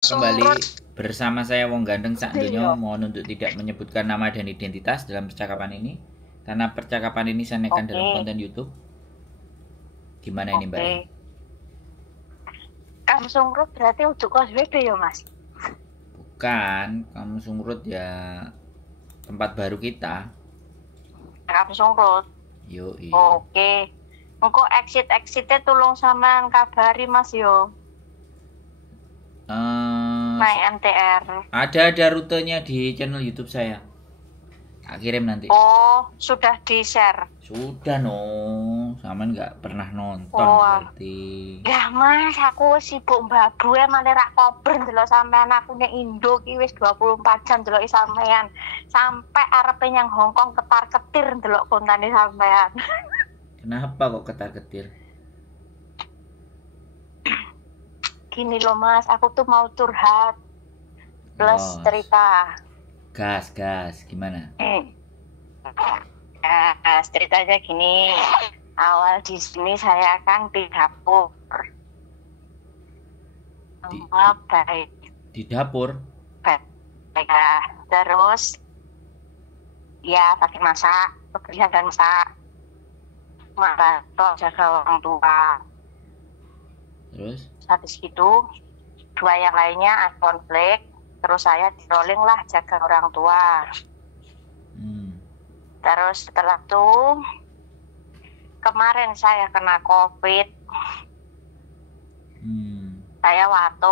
Kembali Sumrut bersama saya Wong Gandeng Sak Donya. iya. Mohon untuk tidak menyebutkan nama dan identitas dalam percakapan ini, karena percakapan ini saya nekan dalam Oke, konten YouTube. Gimana ini Mbak oke. ya? Kang Sumrut berarti untuk OSBB ya, Mas? Bukan, kamu Sumrut ya, tempat baru kita. Kang Sumrut. Yoi. Oke. Engko exit-exitnya tulung sampean kabari, Mas yo. Naik MTR. Ada rutenya di channel YouTube saya. Tak kirim nanti. Oh, sudah di-share. Sudah no, sama nggak pernah nonton berarti. Ya, Mas, aku sibuk mbabu malah rak kober ndelok sampean aku nek Indo ki wis 24 jam ndeloki sampean. Sampai arepe nyang Hongkong ketar-ketir ndelok kontane sampean. Kenapa kok ketar-ketir? Gini loh Mas, aku tuh mau curhat plus Oh, cerita. gas, gimana? Ceritanya gini, awal di sini saya kan di dapur. Di- Baik, Di dapur? baik. Ya. Terus ya pakai masak, kebersihan dan masak. Bantu jaga orang tua. Terus? Habis itu dua yang lainnya ada konflik. Terus saya di rolling lah jaga orang tua. Terus setelah itu kemarin saya kena COVID. Saya waktu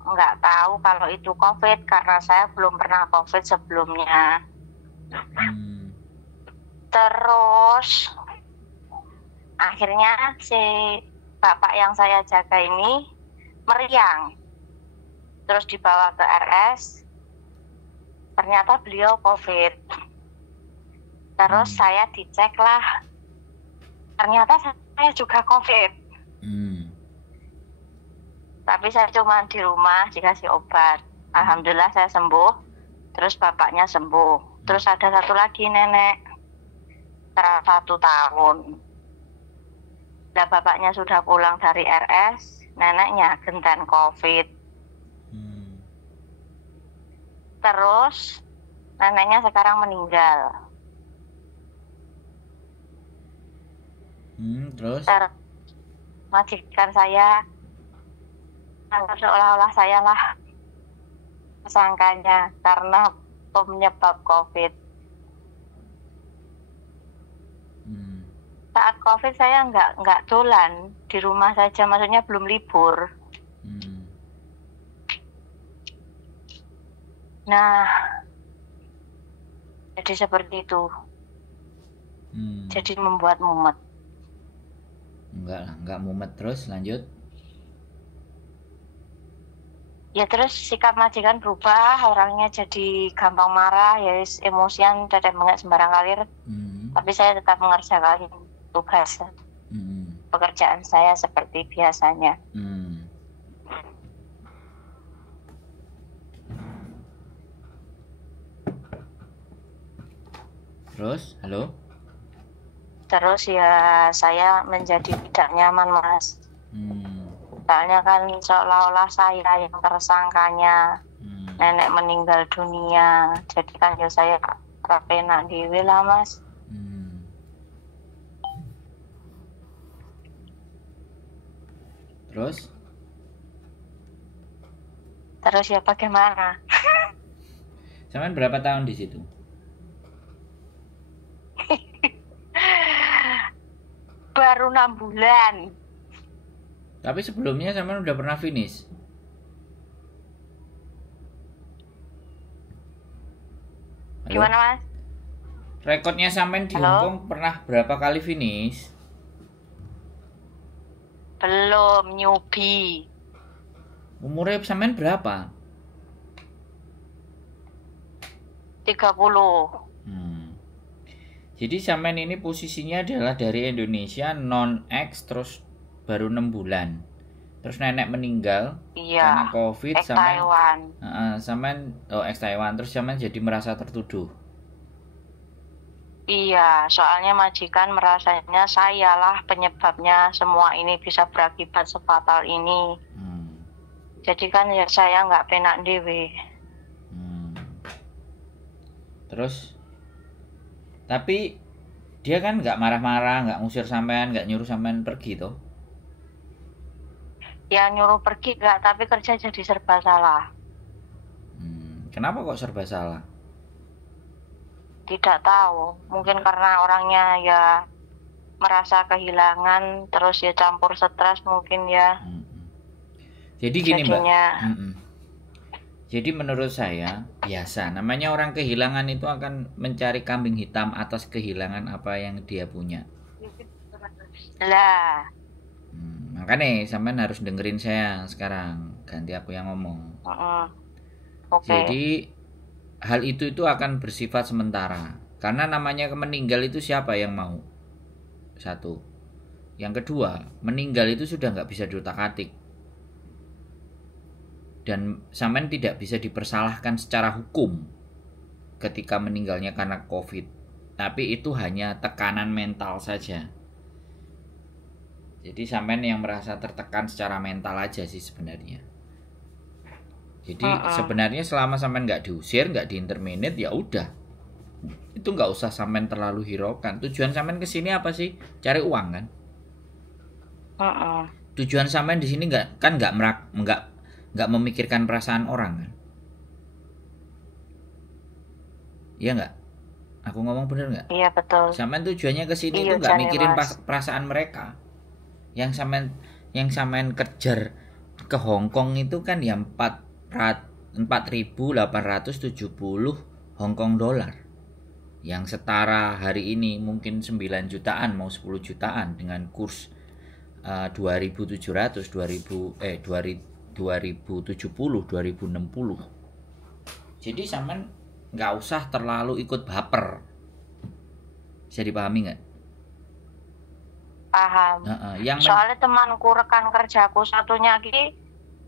nggak tahu kalau itu COVID karena saya belum pernah COVID sebelumnya. Terus akhirnya si bapak yang saya jaga ini meriang. Terus dibawa ke RS. Ternyata beliau COVID. Terus saya dicek lah. Ternyata saya juga COVID. Tapi saya cuma di rumah dikasih obat. Alhamdulillah saya sembuh. Terus bapaknya sembuh. Terus ada satu lagi nenek. 1 tahun. Nah, bapaknya sudah pulang dari RS. Neneknya gentan COVID. Terus neneknya sekarang meninggal. Terus? Majikan saya seolah-olah saya lah tersangkanya karena penyebab COVID. Saat COVID saya nggak dolan di rumah saja, maksudnya belum libur. Nah, jadi seperti itu. Jadi membuat mumet. Enggak mumet. Terus lanjut. Ya terus sikap majikan berubah, orangnya jadi gampang marah, ya emosian, teteh bengek sembarang kalir. Tapi saya tetap mengerjakan tugas pekerjaan saya seperti biasanya. Terus, halo? Terus ya saya menjadi tidak nyaman, Mas. Soalnya kan seolah-olah saya yang tersangkanya. Nenek meninggal dunia. Jadi kan ya saya penak dewe lah, Mas. Terus? Terus ya bagaimana? Sampean berapa tahun di situ? Baru 6 bulan. Tapi sebelumnya sampean udah pernah finish? Halo? Gimana, Mas? Rekodnya sampean di Hongkong pernah berapa kali finish? Belum, newbie. Umurnya sampean berapa? 30. Jadi sampean ini posisinya adalah dari Indonesia non-X terus baru 6 bulan. Terus nenek meninggal karena COVID sampean ex Taiwan, terus sampean jadi merasa tertuduh. Iya, soalnya majikan merasanya saya lah penyebabnya semua ini bisa berakibat sefatal ini. Jadi kan ya saya nggak penak dewe. Terus, tapi dia kan nggak marah-marah, nggak ngusir sampean, nggak nyuruh sampean pergi toh? Ya nyuruh pergi nggak, tapi kerja jadi serba salah. Kenapa kok serba salah? Tidak tahu, mungkin karena orangnya ya merasa kehilangan, terus ya campur stres mungkin ya. Jadi gini Mbak. Jadi menurut saya biasa, namanya orang kehilangan itu akan mencari kambing hitam atas kehilangan apa yang dia punya. Lah. Makanya sampean harus dengerin saya sekarang, ganti aku yang ngomong. Okay. Jadi hal itu akan bersifat sementara, karena namanya meninggal itu siapa yang mau? Satu. Yang kedua, meninggal itu sudah nggak bisa diutak-atik. Dan sampean tidak bisa dipersalahkan secara hukum ketika meninggalnya karena COVID. Tapi itu hanya tekanan mental saja. Jadi sampean yang merasa tertekan secara mental aja sih sebenarnya. Jadi sebenarnya selama sampean nggak diusir, nggak diinterminate, ya udah. Itu nggak usah sampean terlalu hiraukan. Tujuan sampean kesini apa sih? Cari uang kan? Tujuan sampean di sini nggak memikirkan perasaan orang kan? Iya nggak? Aku ngomong bener nggak? Iya betul. Sampean tujuannya ke sini itu nggak mikirin perasaan mereka. Yang sampean kejar ke Hong Kong itu kan ya 4.870 Hong Kong dolar. Yang setara hari ini mungkin 9 jutaan mau 10 jutaan dengan kurs 2.700 2070 2060. Jadi sampean nggak usah terlalu ikut baper. Bisa dipahami nggak? Paham. Soalnya temanku, rekan kerjaku satunya lagi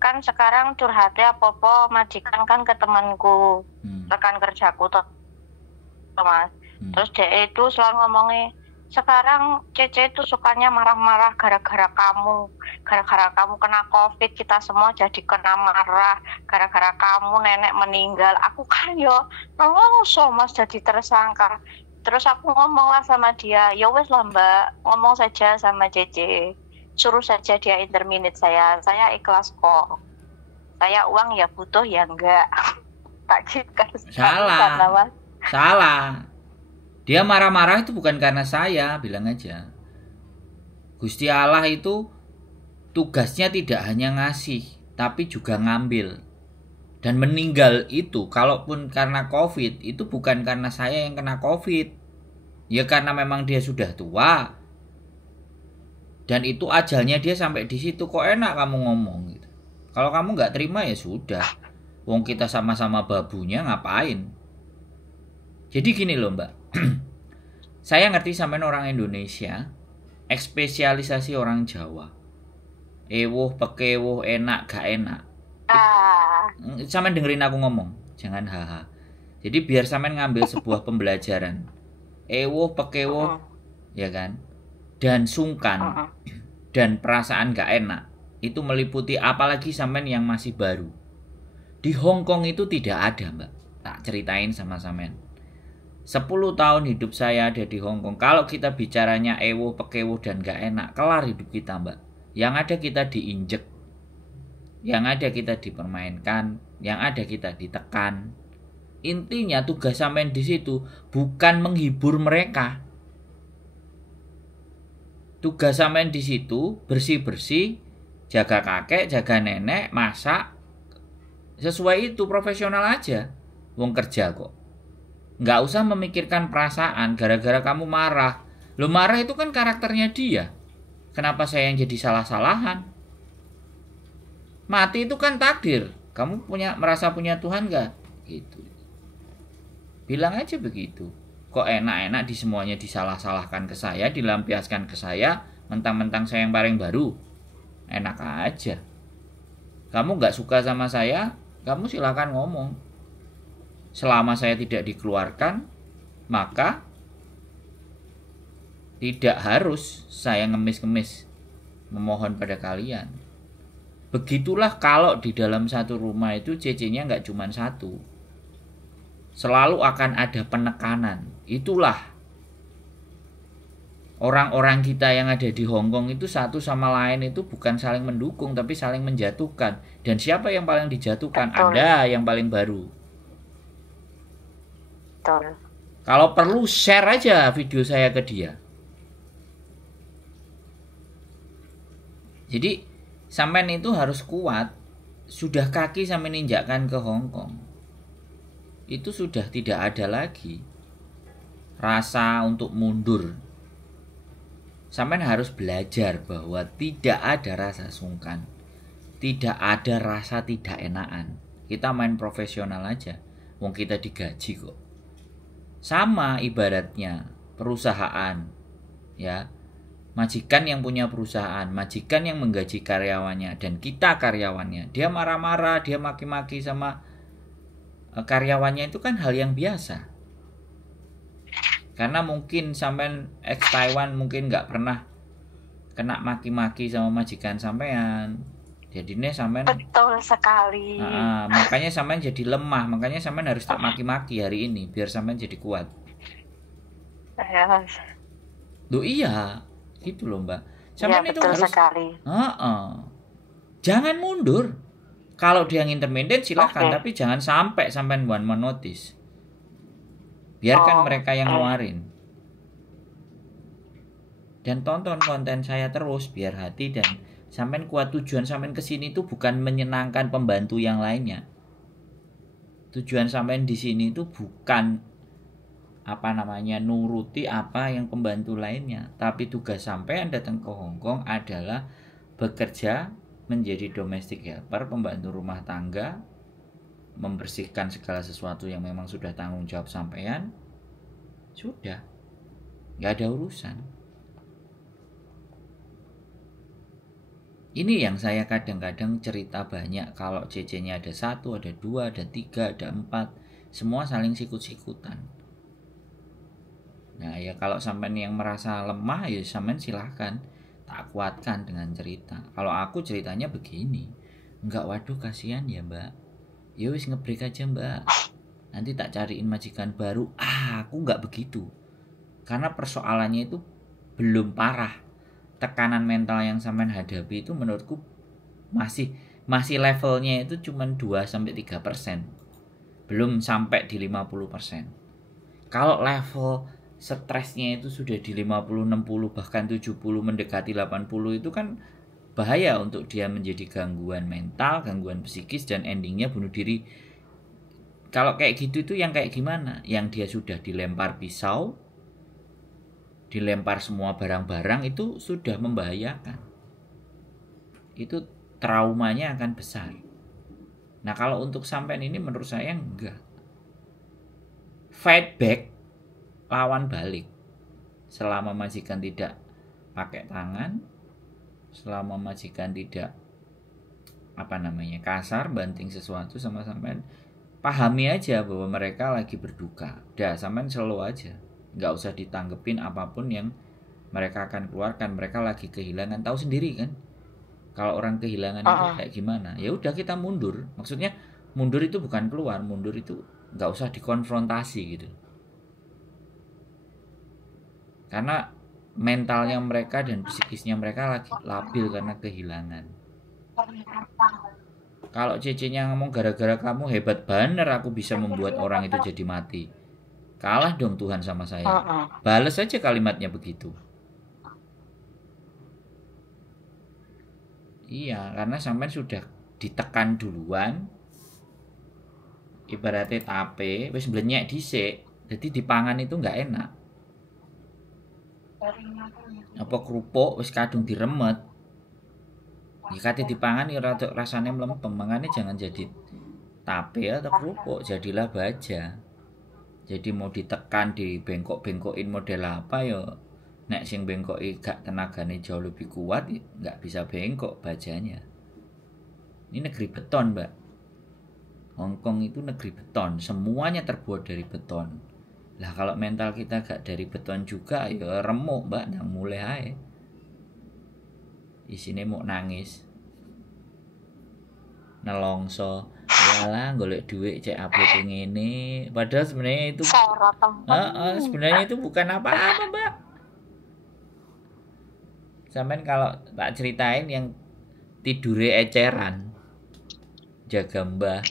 kan sekarang curhatnya popo majikan kan ke temanku, rekan kerjaku tuh Mas. Terus dia itu selalu ngomongnya, sekarang Cece itu sukanya marah-marah gara-gara kamu kena COVID, kita semua jadi kena marah gara-gara kamu nenek meninggal. Aku kan yo nongso Mas jadi tersangka. Terus aku ngomong lah sama dia, ya wes lah Mbak, ngomong saja sama Cece, suruh saja dia interminate saya ikhlas kok. Saya uang ya butuh ya enggak. Tak gitu. Salah. Dia marah-marah itu bukan karena saya, bilang aja. Gusti Allah itu tugasnya tidak hanya ngasih, tapi juga ngambil. Dan meninggal itu, kalaupun karena COVID, itu bukan karena saya yang kena COVID. Ya karena memang dia sudah tua. Dan itu ajalnya dia sampai di situ. Kok enak kamu ngomong gitu. Kalau kamu nggak terima ya sudah. Wong kita sama-sama babunya ngapain? Jadi gini loh Mbak. Saya ngerti sampean orang Indonesia, spesialisasi orang Jawa. Ewuh, pekewuh, enak, gak enak. Sampean dengerin aku ngomong, jangan haha. Jadi biar sampean ngambil sebuah pembelajaran. Ewuh, pekewuh, ya kan? Dan sungkan dan perasaan gak enak itu meliputi apalagi sampean yang masih baru. Di Hong Kong itu tidak ada, Mbak. Tak ceritain sama sampean. 10 tahun hidup saya ada di Hong Kong. Kalau kita bicaranya ewuh, pekewuh dan gak enak, kelar hidup kita, Mbak. Yang ada kita diinjek. Yang ada kita dipermainkan, yang ada kita ditekan. Intinya tugas sampean di situ bukan menghibur mereka. Tugas sampean di situ bersih-bersih, jaga kakek, jaga nenek, masak. Sesuai itu, profesional aja. Wong kerja kok. Nggak usah memikirkan perasaan gara-gara kamu marah. Lo marah itu kan karakternya dia. Kenapa saya yang jadi salah-salahan? Mati itu kan takdir. Kamu merasa punya Tuhan gak? Gitu. Bilang aja begitu. Kok enak-enak di semuanya disalah-salahkan ke saya, dilampiaskan ke saya, mentang-mentang saya yang paling baru. Enak aja. Kamu gak suka sama saya, kamu silakan ngomong. Selama saya tidak dikeluarkan, maka tidak harus saya ngemis-ngemis memohon pada kalian. Begitulah kalau di dalam satu rumah itu CC-nya nggak cuma satu. Selalu akan ada penekanan. Itulah orang-orang kita yang ada di Hong Kong itu satu sama lain itu bukan saling mendukung tapi saling menjatuhkan. Dan siapa yang paling dijatuhkan? Betul. Anda yang paling baru. Betul. Kalau perlu share aja video saya ke dia. Jadi sampean itu harus kuat. Sudah kaki sampai ninjakkan ke Hong Kong, itu sudah tidak ada lagi rasa untuk mundur. Sampean harus belajar bahwa tidak ada rasa sungkan, tidak ada rasa tidak enakan. Kita main profesional aja, wong kita digaji kok. Sama ibaratnya perusahaan, ya, majikan yang punya perusahaan, majikan yang menggaji karyawannya, dan kita karyawannya. Dia marah-marah, dia maki-maki sama karyawannya, itu kan hal yang biasa. Karena mungkin sampean ex Taiwan mungkin nggak pernah kena maki-maki sama majikan sampean. Jadinya sampean Betul sekali. makanya sampean jadi lemah, makanya sampean harus tak maki-maki hari ini biar sampean jadi kuat. Loh iya, gitu loh Mbak. Sampean Ya, itu betul harus sekali. Jangan mundur. Kalau dia yang intermediate silahkan, Oke. tapi jangan sampai sampean one man notice. Biarkan mereka yang ngeluarin. Dan tonton konten saya terus biar hati dan sampean kuat. Tujuan sampean kesini itu bukan menyenangkan pembantu yang lainnya. Tujuan sampean di sini itu bukan nuruti apa yang pembantu lainnya, tapi tugas sampean datang ke Hong Kong adalah bekerja menjadi domestic helper, pembantu rumah tangga, membersihkan segala sesuatu yang memang sudah tanggung jawab sampean. Sudah, nggak ada urusan. Ini yang saya kadang-kadang cerita banyak. Kalau CC-nya ada 1, ada 2, ada 3, ada 4, semua saling sikut-sikutan. Nah ya, kalau sampean yang merasa lemah ya sampean silahkan tak kuatkan dengan cerita. Kalau aku ceritanya begini, enggak, waduh kasihan ya Mbak, ya wis ngebreak aja Mbak, nanti tak cariin majikan baru. Aku enggak begitu, karena persoalannya itu belum parah. Tekanan mental yang sampean hadapi itu menurutku masih levelnya itu cuma 2-3%, belum sampai di 50%. Kalau level stresnya itu sudah di 50, 60, bahkan 70, mendekati 80, itu kan bahaya untuk dia menjadi gangguan mental, gangguan psikis, dan endingnya bunuh diri. Kalau kayak gitu itu yang kayak gimana? Yang dia sudah dilempar pisau, dilempar semua barang-barang, itu sudah membahayakan. Itu traumanya akan besar. Nah kalau untuk sampean ini menurut saya enggak. Fight back, lawan balik. Selama majikan tidak pakai tangan, selama majikan tidak kasar, banting sesuatu sama sampean, pahami aja bahwa mereka lagi berduka. Udah, sampean slow aja, nggak usah ditanggepin apapun yang mereka akan keluarkan. Mereka lagi kehilangan, tahu sendiri kan kalau orang kehilangan itu kayak gimana. Ya udah, kita mundur. Maksudnya mundur itu bukan keluar, mundur itu nggak usah dikonfrontasi gitu. Karena mentalnya mereka dan psikisnya mereka lagi labil karena kehilangan. Kalau CC-nya ngomong gara-gara kamu hebat bener aku bisa membuat orang itu jadi mati, kalah dong Tuhan sama saya. Bales aja kalimatnya begitu. Iya, karena sampean sudah ditekan duluan. Ibaratnya tape wis blenyek dhisik, jadi dipangan itu nggak enak. Apa kerupuk wis kadung diremet, ya kate dipangan ya rasane mlempem. Makanya jangan jadi tape atau kerupuk, jadilah baja. Jadi mau ditekan, dibengkok-bengkokin model apa ya, nek sing bengkoki gak tenagane jauh lebih kuat, nggak bisa bengkok bajanya. Ini negeri beton Mbak. Hong Kong itu negeri beton, semuanya terbuat dari beton. Lah kalau mental kita gak dari beton juga ya remuk Mbak, nang mulai ae. Isine mau nangis. nelongso. Walah golek duit cek upload ngene. Padahal sebenarnya itu Soro temen. sebenarnya itu bukan apa-apa, Mbak. Sampean kalau tak ceritain yang tidure eceran. Jaga mbah,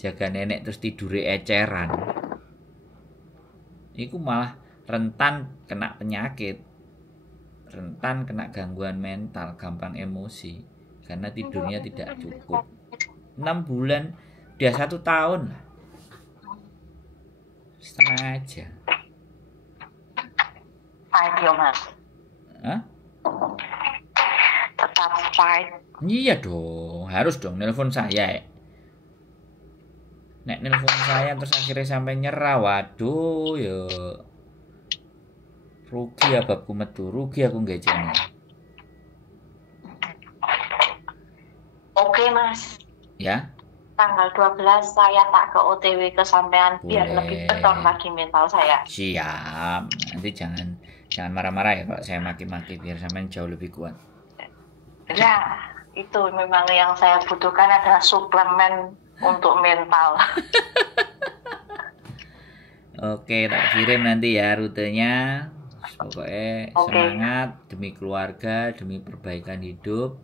jaga nenek terus tidure eceran. Iku malah rentan kena penyakit. Rentan kena gangguan mental, gampang emosi karena tidurnya tidak cukup. 6 bulan, dia 1 tahun lah. Setengah aja. Fight yo mas. Hah? Tetap fight. Iya dong, harus dong nelpon saya ya. Nek nelpon saya terus akhirnya sampai nyerah, waduh yo. Rugi ya babku metu, rugi aku nggak channel. Oke mas. Ya, Tanggal 12 saya tak ke OTW ke sampean biar Boleh. lebih beton lagi mental saya. siap. Nanti jangan marah-marah ya kalau saya maki-maki biar sampean jauh lebih kuat. Ya, itu memang yang saya butuhkan adalah suplemen untuk mental. Oke, tak kirim nanti ya rutenya. Pokoknya Oke. semangat demi keluarga, demi perbaikan hidup.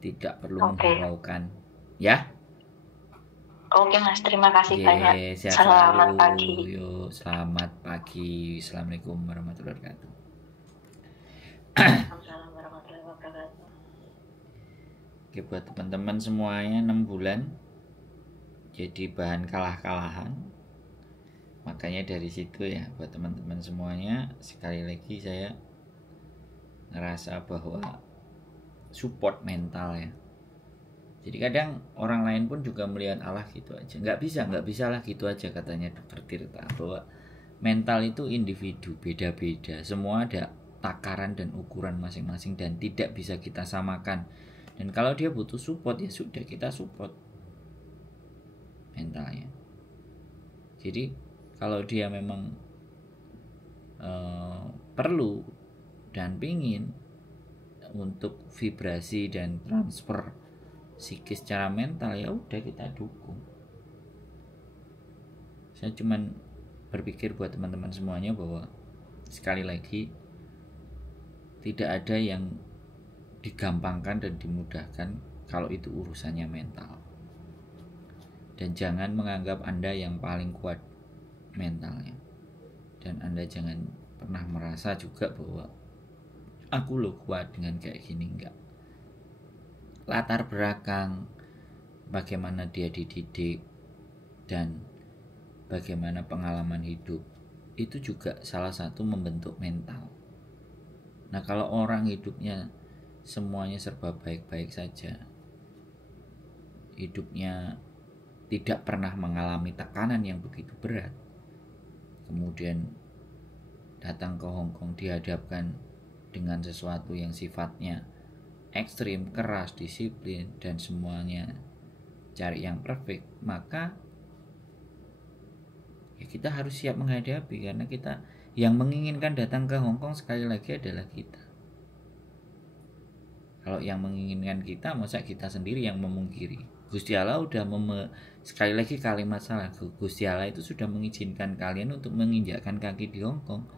Tidak perlu Oke. menghiraukan. Ya. Oke mas, terima kasih banyak. Oke, sehat Selamat selalu. pagi. Yuk, selamat pagi. Assalamualaikum warahmatullahi wabarakatuh. Assalamualaikum warahmatullahi wabarakatuh. Oke, buat teman-teman semuanya 6 bulan jadi bahan kalah-kalahan. Makanya dari situ ya buat teman-teman semuanya sekali lagi saya ngerasa bahwa support mental ya. Jadi kadang orang lain pun juga melihat Allah gitu aja. Nggak bisa lah gitu aja katanya Dr. Tirta bahwa mental itu individu beda-beda. Semua ada takaran dan ukuran masing-masing dan tidak bisa kita samakan. Dan kalau dia butuh support ya sudah kita support mentalnya. Jadi kalau dia memang perlu dan pingin untuk vibrasi dan transfer psikis secara mental ya udah kita dukung. Saya cuman berpikir buat teman-teman semuanya bahwa sekali lagi tidak ada yang digampangkan dan dimudahkan kalau itu urusannya mental. Dan jangan menganggap Anda yang paling kuat mentalnya. Dan Anda jangan pernah merasa juga bahwa aku lo kuat dengan kayak gini, enggak. Latar belakang bagaimana dia dididik dan bagaimana pengalaman hidup itu juga salah satu membentuk mental. Nah, kalau orang hidupnya semuanya serba baik-baik saja, hidupnya tidak pernah mengalami tekanan yang begitu berat, kemudian datang ke Hong Kong dihadapkan dengan sesuatu yang sifatnya ekstrim, keras, disiplin, dan semuanya cari yang perfect, maka ya kita harus siap menghadapi karena kita yang menginginkan datang ke Hong Kong sekali lagi adalah kita. Kalau yang menginginkan kita, masa kita sendiri yang memungkiri? Gusti Allah udah sekali lagi kalimat salah. Gusti Allah itu sudah mengizinkan kalian untuk menginjakkan kaki di Hong Kong.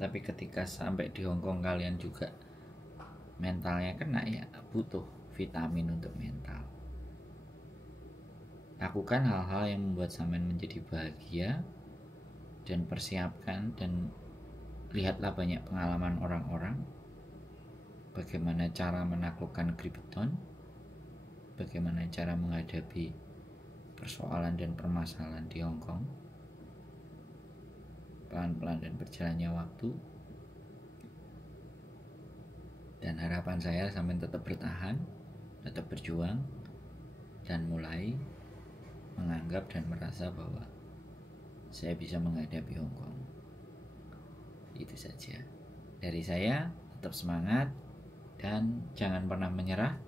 Tapi ketika sampai di Hong Kong kalian juga mentalnya kena, ya butuh vitamin untuk mental. Lakukan hal-hal yang membuat sampean menjadi bahagia dan persiapkan dan lihatlah banyak pengalaman orang-orang bagaimana cara menaklukkan Kribeton, bagaimana cara menghadapi persoalan dan permasalahan di Hong Kong. Pelan-pelan dan berjalannya waktu. Dan harapan saya sampai tetap bertahan, tetap berjuang, dan mulai menganggap dan merasa bahwa saya bisa menghadapi Hong Kong. Itu saja. Dari saya, tetap semangat dan jangan pernah menyerah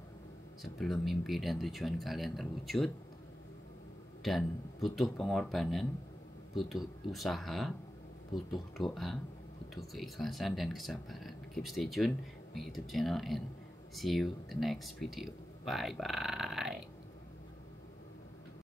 sebelum mimpi dan tujuan kalian terwujud. Dan butuh pengorbanan, butuh usaha, butuh doa, butuh keikhlasan dan kesabaran. Keep stay tune my YouTube channel and see you the next video. Bye bye.